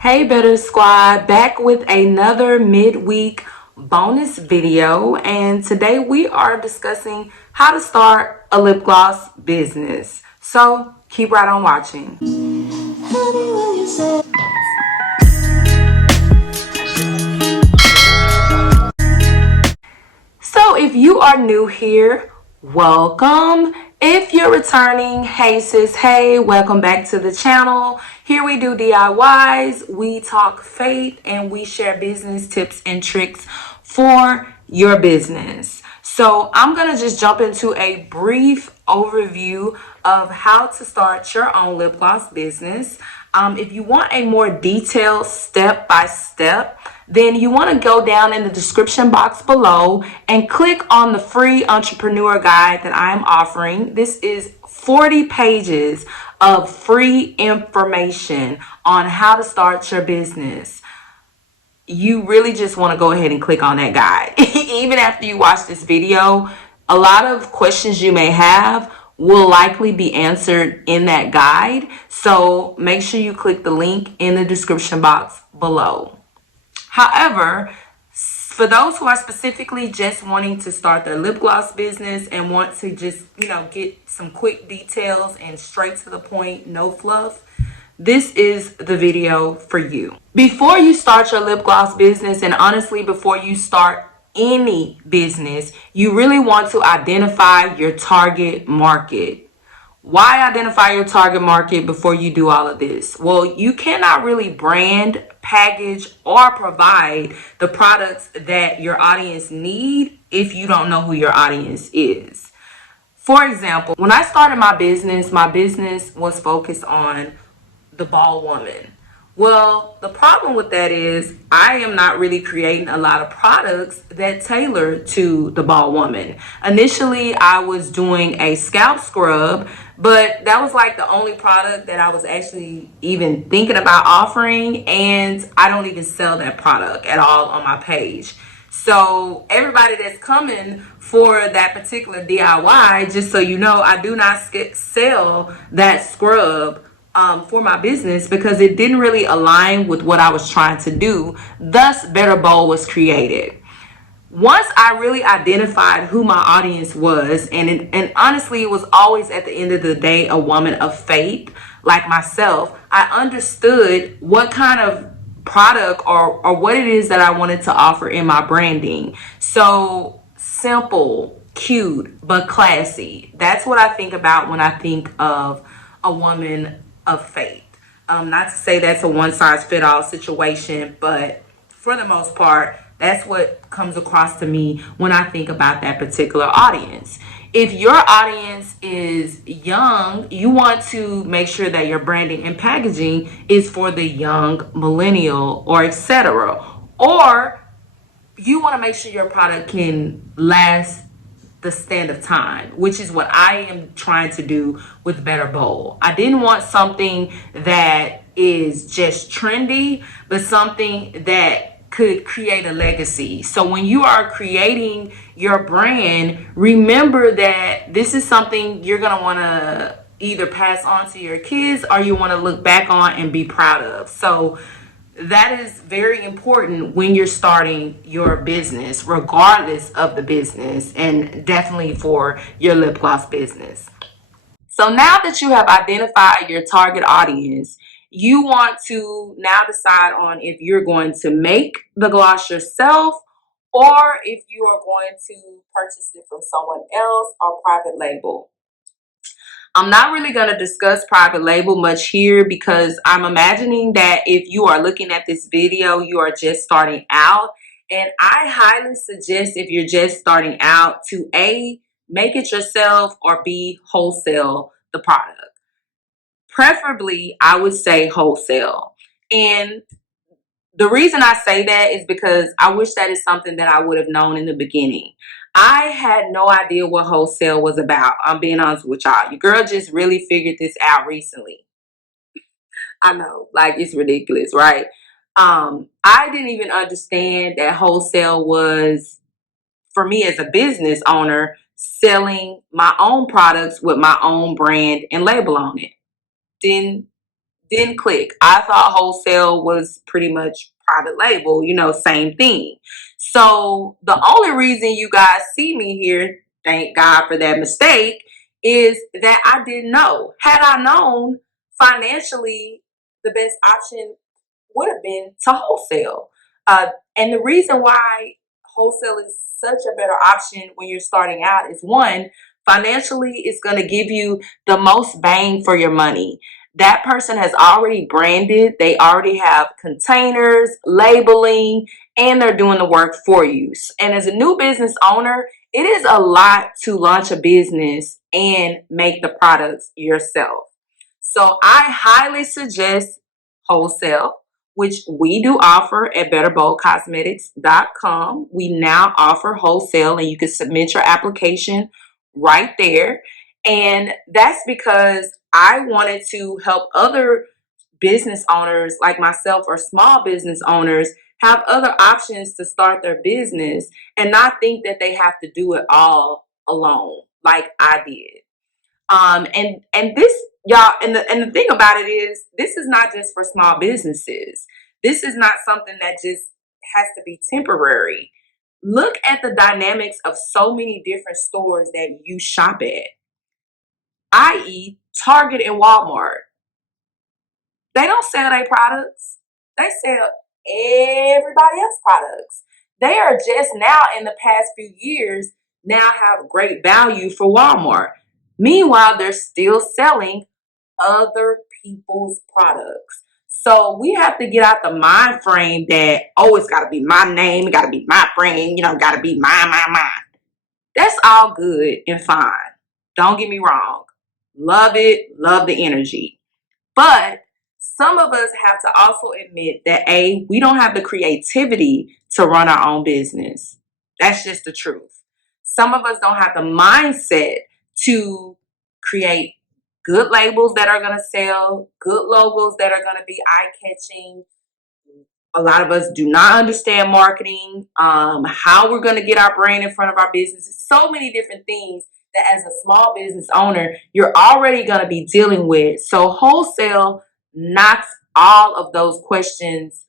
Hey Better Squad, back with another midweek bonus video, and today we are discussing how to start a lip gloss business. So keep right on watching. So if you are new here, welcome. If you're returning, hey sis, hey, welcome back to the channel. Here we do DIYs, we talk faith, and we share business tips and tricks for your business. So I'm gonna just jump into a brief overview of how to start your own lip gloss business. If you want a more detailed step-by-step, then you want to go down in the description box below and click on the free entrepreneur guide that I'm offering. This is 40 pages of free information on how to start your business. You really just want to go ahead and click on that guide. Even after you watch this video, a lot of questions you may have will likely be answered in that guide. So make sure you click the link in the description box below. However, for those who are specifically just wanting to start their lip gloss business and want to just, get some quick details and straight to the point, no fluff, this is the video for you. Before you start your lip gloss business, and honestly, before you start any business, you really want to identify your target market. Why identify your target market before you do all of this? Well, you cannot really brand, package, or provide the products that your audience need if you don't know who your audience is. For example, when I started my business was focused on the bald woman. Well, the problem with that is I am not really creating a lot of products that tailor to the bald woman. Initially, I was doing a scalp scrub, but that was like the only product that I was actually even thinking about offering, and I don't even sell that product at all on my page. So everybody that's coming for that particular DIY, just so you know, I do not sell that scrub for my business because it didn't really align with what I was trying to do. Thus, Better Bowl was created. Once I really identified who my audience was, and honestly, it was always at the end of the day a woman of faith like myself, I understood what kind of product or what it is that I wanted to offer in my branding. So simple, cute, but classy. That's what I think about when I think of a woman of faith. Not to say that's a one-size-fit-all situation, but for the most part, that's what comes across to me when I think about that particular audience. If your audience is young, you want to make sure that your branding and packaging is for the young millennial or etc. Or you want to make sure your product can last the stand of time, which is what I am trying to do with Better Bowl. I didn't want something that is just trendy, but something that could create a legacy. So when you are creating your brand, remember that this is something you're going to want to either pass on to your kids or you want to look back on and be proud of. So that is very important when you're starting your business, regardless of the business, and definitely for your lip gloss business. So now that you have identified your target audience, you want to now decide on if you're going to make the gloss yourself or if you are going to purchase it from someone else or private label. I'm not really going to discuss private label much here because I'm imagining that if you are looking at this video, you are just starting out. And I highly suggest if you're just starting out to A, make it yourself, or B, wholesale the product. Preferably, I would say wholesale. And the reason I say that is because I wish that is something that I would have known in the beginning. I had no idea what wholesale was about. I'm being honest with y'all. Your girl just really figured this out recently. I know, like it's ridiculous, right? I didn't even understand that wholesale was, for me as a business owner, selling my own products with my own brand and label on it. Didn't didn't click. I thought wholesale was pretty much private label, you know, same thing. So the only reason you guys see me here, thank God for that mistake, is that I didn't know. Had I known, financially, the best option would have been to wholesale. Uh, and the reason why wholesale is such a better option when you're starting out is, one, financially, it's going to give you the most bang for your money. That person has already branded, they already have containers, labeling, and they're doing the work for you. And as a new business owner, it is a lot to launch a business and make the products yourself. So I highly suggest wholesale, which we do offer at betterboldcosmetics.com. We now offer wholesale, and you can submit your application right there. And that's because I wanted to help other business owners like myself, or small business owners, have other options to start their business and not think that they have to do it all alone like I did. And this, y'all, and the thing about it is, this is not just for small businesses. This is not something that just has to be temporary. Look at the dynamics of so many different stores that you shop at, i.e., Target and Walmart. They don't sell their products. They sell everybody else's products. They are just now, in the past few years, now have great value for Walmart. Meanwhile, they're still selling other people's products. So we have to get out the mind frame that, oh, it's got to be my name, it got to be my brand, you know, got to be mine. That's all good and fine. Don't get me wrong. Love it, love the energy. But some of us have to also admit that, A, we don't have the creativity to run our own business. That's just the truth. Some of us don't have the mindset to create good labels that are going to sell, good logos that are going to be eye-catching. A lot of us do not understand marketing, how we're going to get our brand in front of our businesses, so many different things that as a small business owner, you're already going to be dealing with. So wholesale knocks all of those questions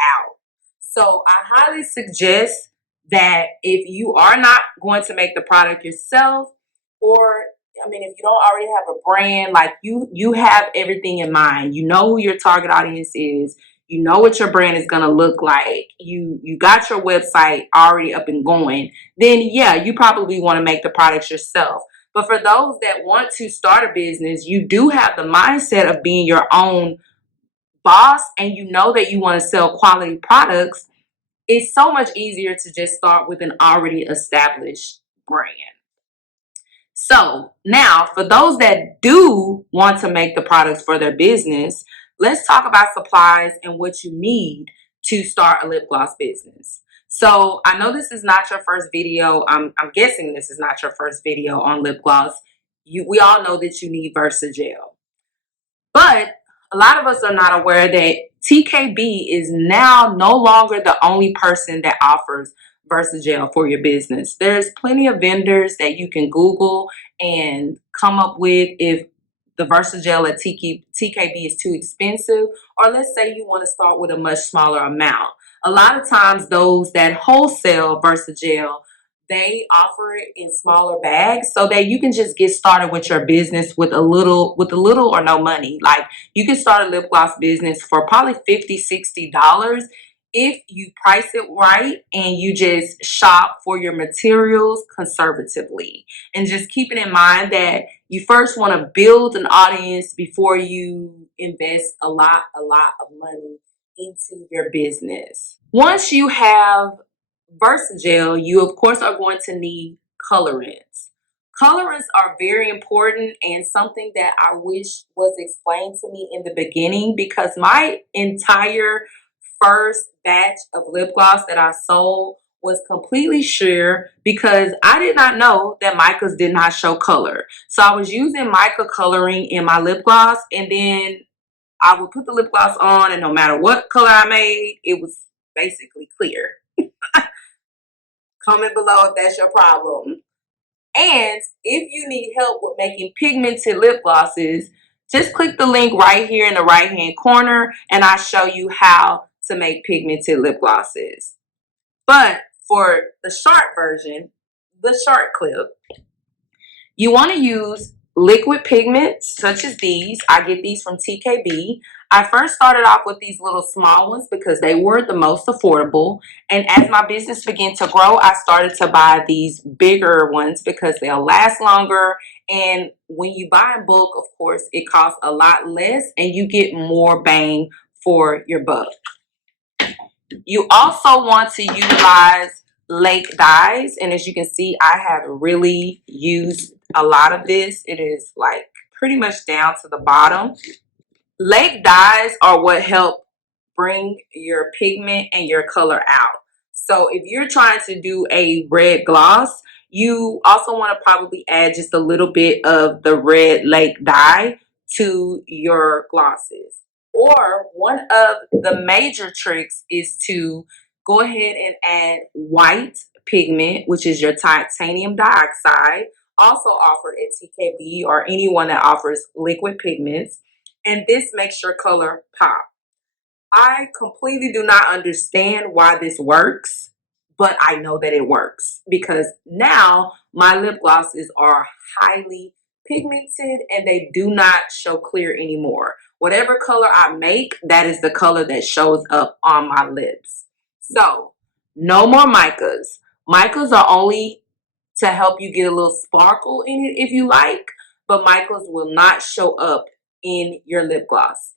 out. So I highly suggest that if you are not going to make the product yourself, or I mean, if you don't already have a brand, like you have everything in mind. You know who your target audience is. You know what your brand is going to look like. You got your website already up and going. Then yeah, you probably want to make the products yourself. But for those that want to start a business, you do have the mindset of being your own boss, and you know that you want to sell quality products. It's so much easier to just start with an already established brand. So now, for those that do want to make the products for their business, let's talk about supplies and what you need to start a lip gloss business. So I know this is not your first video. I'm guessing this is not your first video on lip gloss. We all know that you need Versagel. But a lot of us are not aware that TKB is now no longer the only person that offers Versagel for your business. There's plenty of vendors that you can Google and come up with if the Versagel at TKB is too expensive, or let's say you want to start with a much smaller amount. A lot of times those that wholesale Versagel, they offer it in smaller bags so that you can just get started with your business with a little or no money. Like, you can start a lip gloss business for probably $50-$60 if you price it right and you just shop for your materials conservatively. And just keeping in mind that you first want to build an audience before you invest a lot of money into your business. Once you have Versagel, you of course are going to need colorants. Colorants are very important and something that I wish was explained to me in the beginning, because my entire first batch of lip gloss that I sold was completely sheer, because I did not know that micas did not show color. So I was using mica coloring in my lip gloss, and then I would put the lip gloss on, and no matter what color I made, it was basically clear. Comment below if that's your problem. And if you need help with making pigmented lip glosses, just click the link right here in the right hand corner and I'll show you how to make pigmented lip glosses. But for the short version, the short clip, you want to use liquid pigments such as these. I get these from TKB. I first started off with these little small ones because they were the most affordable. And as my business began to grow, I started to buy these bigger ones because they'll last longer. And when you buy in bulk, of course, it costs a lot less and you get more bang for your buck. You also want to utilize lake dyes, and as you can see, I have really used a lot of this. It is like pretty much down to the bottom. Lake dyes are what help bring your pigment and your color out. So if you're trying to do a red gloss, you also want to probably add just a little bit of the red lake dye to your glosses. Or one of the major tricks is to go ahead and add white pigment, which is your titanium dioxide, also offered at TKB or anyone that offers liquid pigments. And this makes your color pop. I completely do not understand why this works, but I know that it works because now my lip glosses are highly pigmented and they do not show clear anymore. Whatever color I make, that is the color that shows up on my lips. So, no more micas. Micas are only to help you get a little sparkle in it if you like, but micas will not show up in your lip gloss.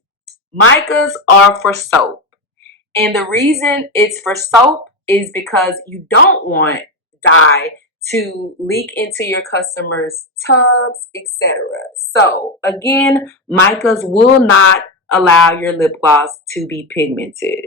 Micas are for soap. And the reason it's for soap is because you don't want dye to leak into your customers' tubs, etc. So again, micas will not allow your lip gloss to be pigmented.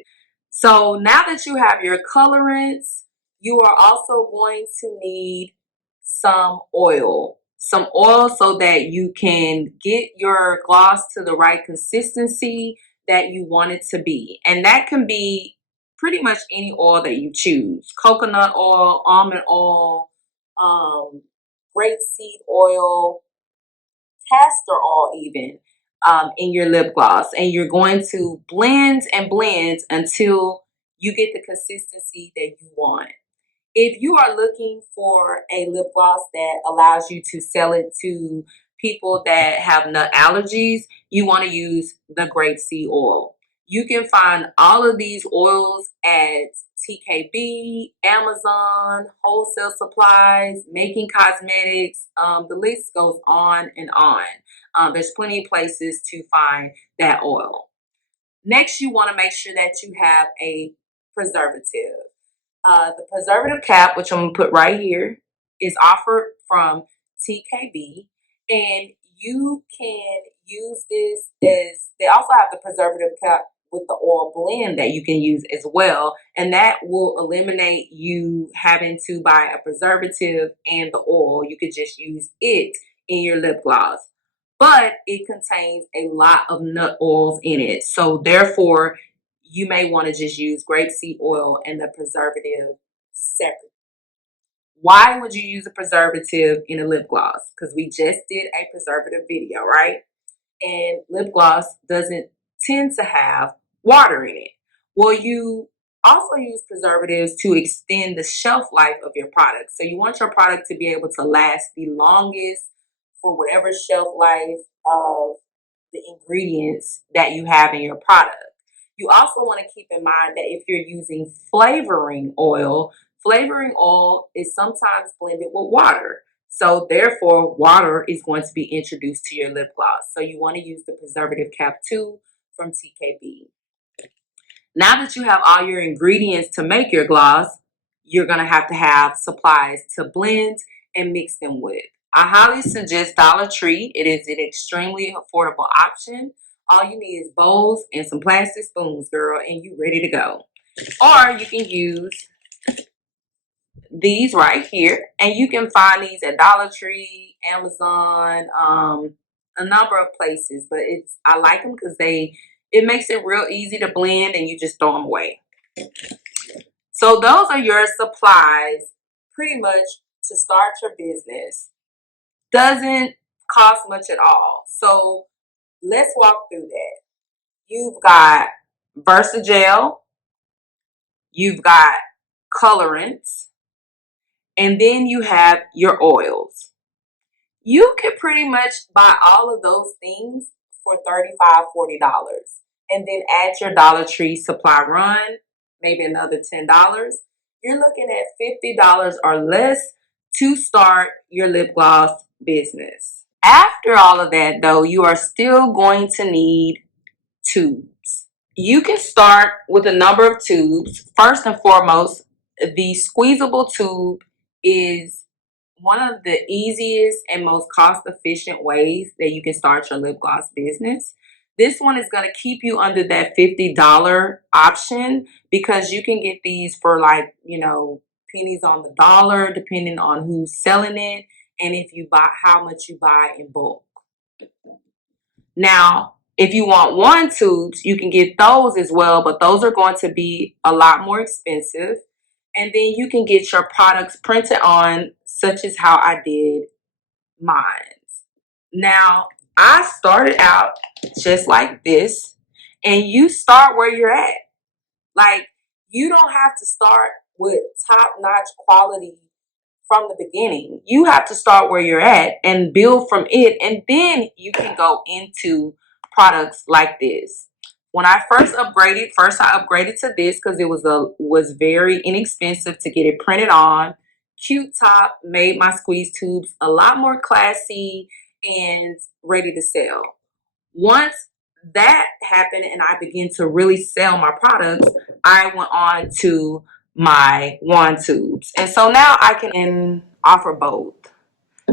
So now that you have your colorants, you are also going to need some oil. Some oil so that you can get your gloss to the right consistency that you want it to be. And that can be pretty much any oil that you choose. Coconut oil, almond oil, grapeseed oil, castor oil even, in your lip gloss. And you're going to blend and blend until you get the consistency that you want. If you are looking for a lip gloss that allows you to sell it to people that have nut allergies, you want to use the grapeseed oil. You can find all of these oils at TKB, Amazon, Wholesale Supplies, Making Cosmetics. The list goes on and on. There's plenty of places to find that oil. Next, you want to make sure that you have a preservative. The preservative cap, which I'm going to put right here, is offered from TKB. And you can use this as, they also have the preservative cap with the oil blend that you can use as well. And that will eliminate you having to buy a preservative and the oil. You could just use it in your lip gloss. But it contains a lot of nut oils in it. So therefore, you may want to just use grapeseed oil and the preservative separate. Why would you use a preservative in a lip gloss? Because we just did a preservative video, right? And lip gloss doesn't tend to have water in it. Well, you also use preservatives to extend the shelf life of your product. So you want your product to be able to last the longest for whatever shelf life of the ingredients that you have in your product. You also want to keep in mind that if you're using flavoring oil is sometimes blended with water. So therefore, water is going to be introduced to your lip gloss. So you want to use the preservative cap too from TKB. Now that you have all your ingredients to make your gloss, you're going to have supplies to blend and mix them with. I highly suggest Dollar Tree. It is an extremely affordable option. All you need is bowls and some plastic spoons, girl, and you ready to go. Or you can use these right here, and you can find these at Dollar Tree, Amazon, a number of places. But I like them because it makes it real easy to blend, and you just throw them away. So those are your supplies, pretty much to start your business. Doesn't cost much at all. So let's walk through that. You've got Versagel, you've got colorants, and then you have your oils. You can pretty much buy all of those things for $35, $40. And then add your Dollar Tree supply run, maybe another $10. You're looking at $50 or less to start your lip gloss business. After all of that, though, you are still going to need tubes. You can start with a number of tubes. First and foremost, the squeezable tube is one of the easiest and most cost efficient ways that you can start your lip gloss business. This one is going to keep you under that $50 option because you can get these for like, pennies on the dollar, depending on who's selling it and if you buy how much you buy in bulk. Now, if you want one tubes, you can get those as well, but those are going to be a lot more expensive. And then you can get your products printed on, such as how I did mine. Now, I started out just like this, and you start where you're at. Like, you don't have to start with top-notch quality from the beginning. You have to start where you're at and build from it, and then you can go into products like this. When I first I upgraded to this because it was very inexpensive to get it printed on. Cute top made my squeeze tubes a lot more classy and ready to sell. Once that happened and I began to really sell my products, I went on to my wand tubes. And so now I can offer both.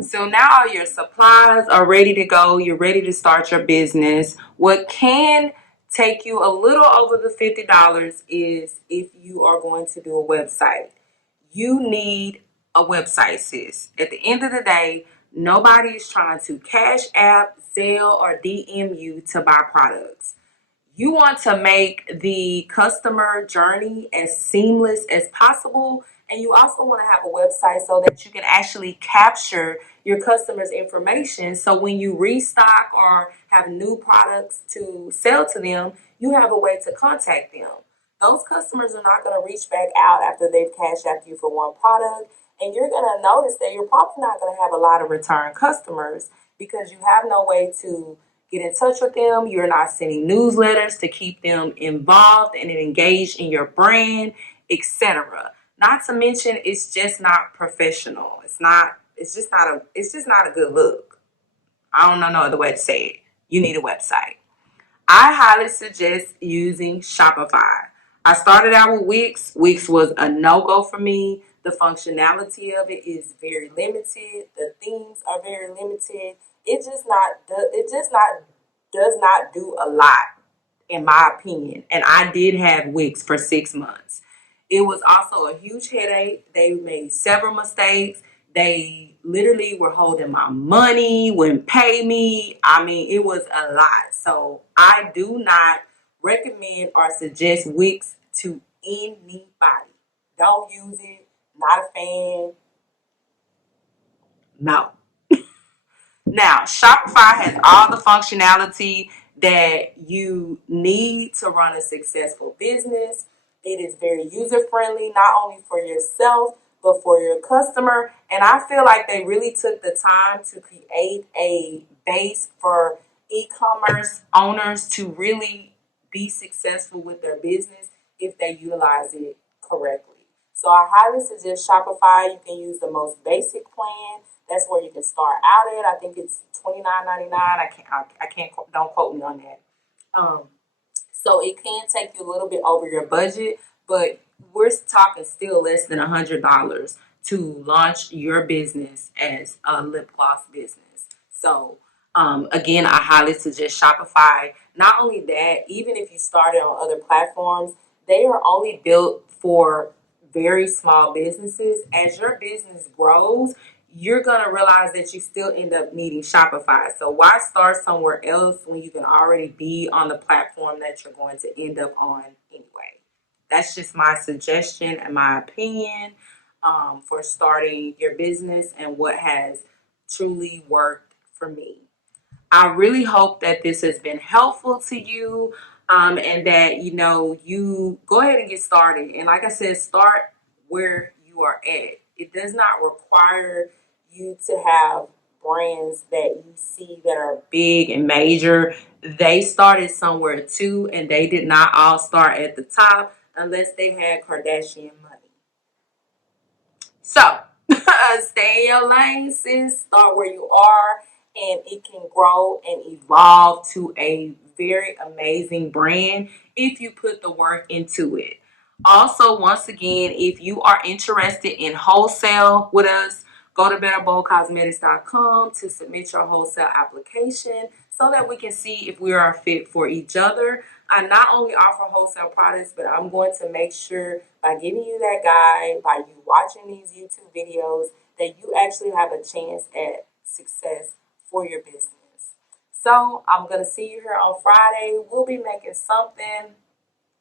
So now your supplies are ready to go. You're ready to start your business. What can take you a little over the $50 is if you are going to do a website. You need a website, sis. At the end of the day, nobody is trying to cash app, Zelle, or DM you to buy products. You want to make the customer journey as seamless as possible. And you also want to have a website so that you can actually capture your customers' information. So when you restock or have new products to sell to them, you have a way to contact them. Those customers are not going to reach back out after they've cashed after you for one product. And you're going to notice that you're probably not going to have a lot of return customers because you have no way to get in touch with them. You're not sending newsletters to keep them involved and engaged in your brand, etc. Not to mention, it's just not professional. It's just not a good look. I don't know no other way to say it. You need a website. I highly suggest using Shopify. I started out with Wix. Wix was a no-go for me. The functionality of it is very limited. The themes are very limited. It just not does not do a lot in my opinion. And I did have Wix for 6 months. It was also a huge headache. They made several mistakes. They literally were holding my money, wouldn't pay me. I mean, it was a lot. So I do not recommend or suggest Wix to anybody. Don't use it. Not a fan. No. Now, Shopify has all the functionality that you need to run a successful business. It is very user friendly, not only for yourself, but for your customer. And I feel like they really took the time to create a base for e-commerce owners to really be successful with their business if they utilize it correctly. So I highly suggest Shopify. You can use the most basic plan. That's where you can start out at. I think it's $29.99. I can't don't quote me on that. So it can take you a little bit over your budget, but we're talking still less than $100 to launch your business as a lip gloss business. So again, I highly suggest Shopify. Not only that, even if you started on other platforms, they are only built for very small businesses. As your business grows, you're going to realize that you still end up needing Shopify. So why start somewhere else when you can already be on the platform that you're going to end up on anyway? That's just my suggestion and my opinion for starting your business and what has truly worked for me. I really hope that this has been helpful to you, and that you go ahead and get started. And like I said, start where you are at. It does not require you to have brands that you see that are big and major. They started somewhere too, and they did not all start at the top unless they had Kardashian money. So stay in your lane, sis. Start where you are, and it can grow and evolve to a very amazing brand if you put the work into it. Also, once again, if you are interested in wholesale with us, go to betterboldcosmetics.com to submit your wholesale application so that we can see if we are a fit for each other. I not only offer wholesale products, but I'm going to make sure by giving you that guide, by you watching these YouTube videos, that you actually have a chance at success for your business. So I'm going to see you here on Friday. We'll be making something,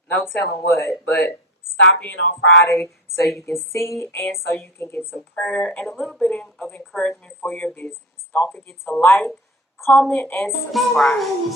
no telling what, but stop in on Friday so you can see and so you can get some prayer and a little bit of encouragement for your business. Don't forget to like, comment, and subscribe.